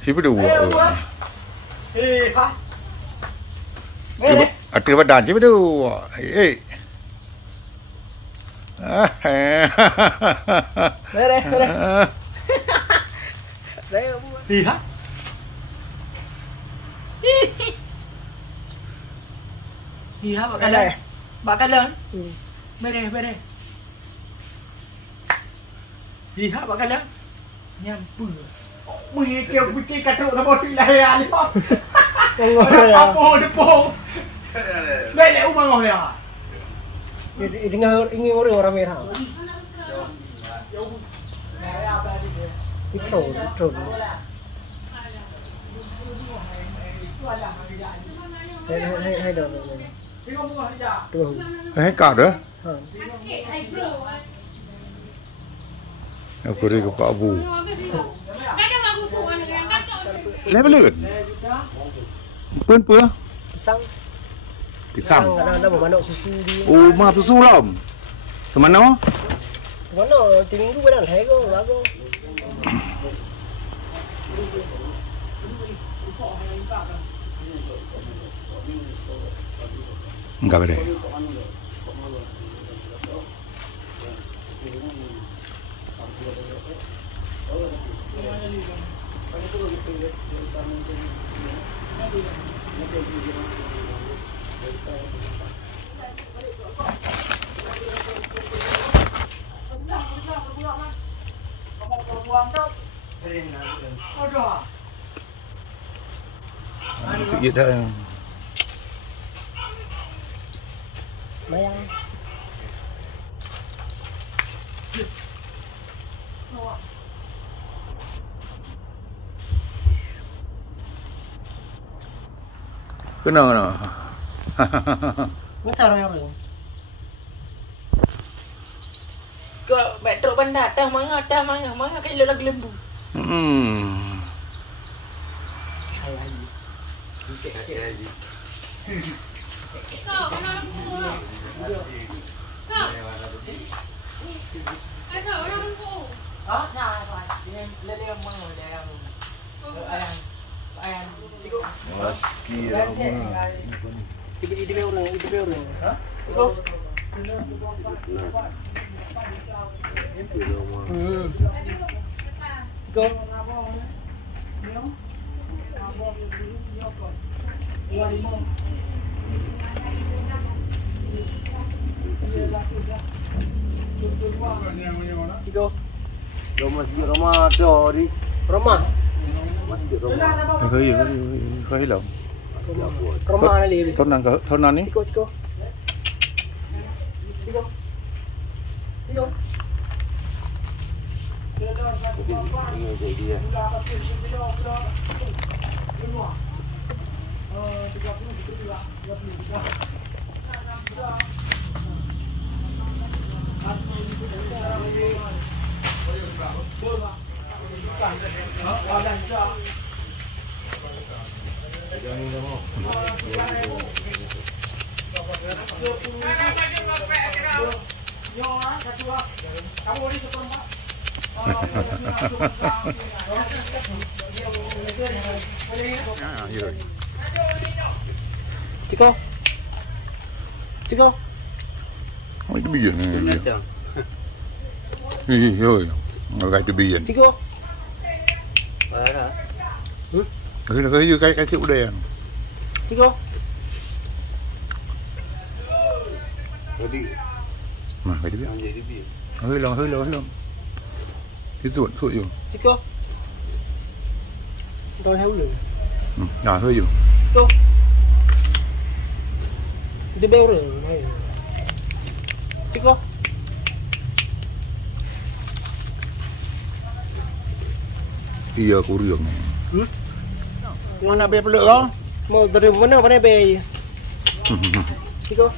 Siapa tu? Ha. Ada badan siapa tu? Đây. Đây gì hả? Gì hả bạn lên? Bạn cái lên. Bên đây. Gì hả bạn cái lên? Nham bự. Mày kêu cái cà trụ nó bò trên đây à đi không? Depo. Đây là umang ngồi à? Ingin orang merah. Itu. Hai dong. Hai cào nữa. Aku ri ke Pak Abu. Lepas lewat. Pun. Pisang. Ada manok susu dia. Oh, mak susu lah. Kemana? Mana? 3 minggu badan hai ko, lagu. Enggak beda. Tự nhiên thôi. Bayang. Kenapa? Macam orang. Ke metro bandar dah mana kan lagi lembu. Lagi. Kau mana lembu? Ada orang lembu. Ah, nah, dia lele mana dia. Ayam. Cikgu. Meski Itu orang. Ha? Cikgu. Cikgu. Masjid Roma ada di Roma. Masjid Roma. Khơi lắm. Roma ni. Thôn nào ni? Cikgu. Cikgu. Oh, itu bian. Rồi, gai từ biển. Cikgu. Hơi như cái chịu đèn. Cikgu. Mà phải đi biết. Hơi lòng. Cái ruột sụi rồi. Cikgu. Đôi héo lửa. Hơi rồi. Cikgu. Đi bêu rồi này. Cikgu. Iya kuriang. Mana beb lửa? Mau dari mana bê? Cikgu.